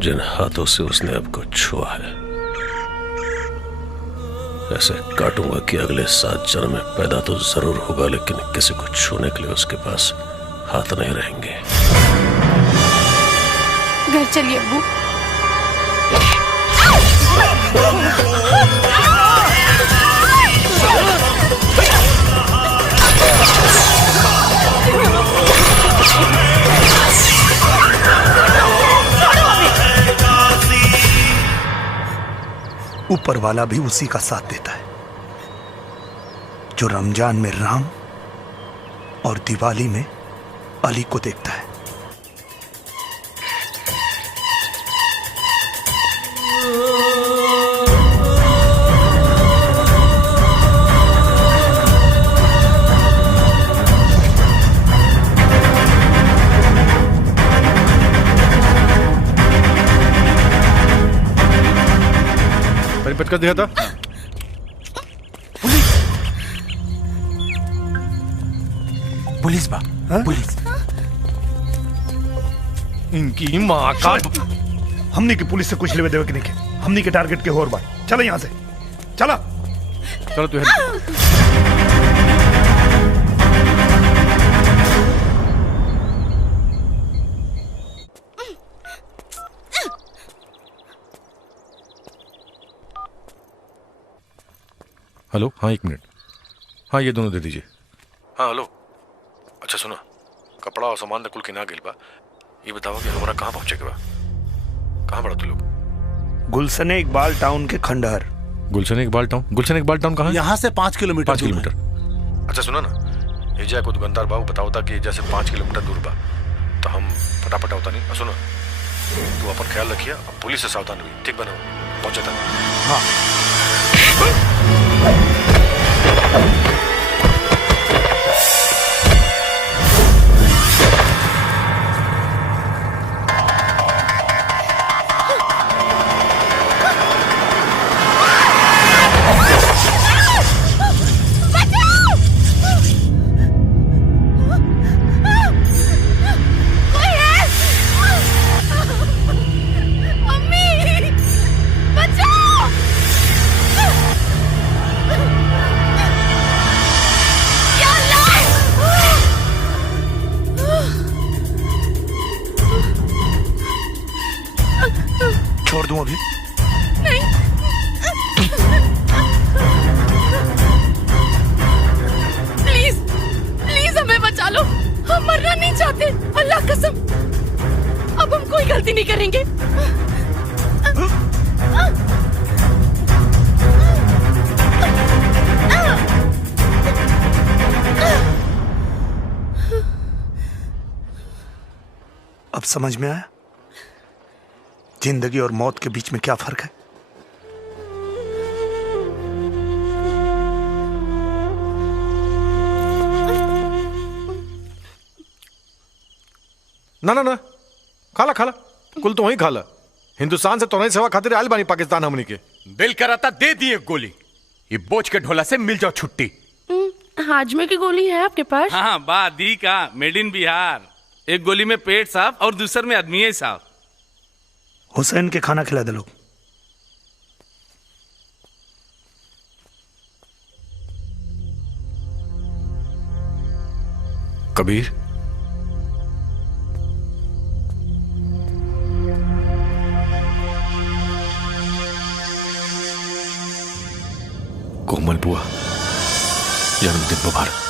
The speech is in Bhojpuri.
जिन हाथों से उसने आपको छुआ है, ऐसे काटूंगा कि अगले 7 जन्म में पैदा तो जरूर होगा, लेकिन किसी को छूने के लिए उसके पास हाथ नहीं रहेंगे। घर चलिए अब्बू। ऊपर वाला भी उसी का साथ देता है जो रमजान में राम और दिवाली में अली को देखता है। कर दिया था। पुलिस बा, पुलिस। इनकी माँ का हमनी की पुलिस से कुछ लेवे देवे के नहीं के। हमनी के टारगेट के होर बा। चलो यहाँ से, चला। चलो तू हेलो। हाँ 1 मिनट। हाँ ये दोनों दे दीजिए। हाँ हेलो। अच्छा सुनो, कपड़ा और सामान कुल के ना गिल बा। ये बताओ कि हमारा कहाँ पहुँचे के बा? कहाँ पड़ा तू लोग? गुलशन इकबाल टाउन के खंडहर। गुलशन इकबाल टाउन? गुलशन इकबाल टाउन कहाँ है? यहाँ से 5 किलोमीटर। 5 किलोमीटर। अच्छा सुनो ना, एजा को दुकानदार बाबू बताओ था कि जैसे 5 किलोमीटर दूर बा, तो हम फटाफट होता नहीं। सुनो, तू अपन ख्याल रखिए, पुलिस से सावधान हुई। ठीक बना पहुंचा था। हाँ। छोड़ दूं अभी? नहीं। प्लीज प्लीज हमें बचा लो, हम मरना नहीं चाहते। अल्लाह कसम, अब हम कोई गलती नहीं करेंगे। अब समझ में आया जिंदगी और मौत के बीच में क्या फर्क है? ना ना ना, खाला खाला, कुल तो वही खाला। हिंदुस्तान से तो नहीं सेवा खातिर आयल बानी पाकिस्तान हमनी के। दिल कराता दे दिए गोली, ये बोझ के ढोला से मिल जाओ छुट्टी। हाजमे की गोली है आपके पास? हाँ बा दी का, मेड इन बिहार। एक गोली में पेट साफ और दूसर में आदमी साफ। हुसैन के खाना खिला दे लोग। कबीर, कोमल बुआ, जन्मदिन मुबारक।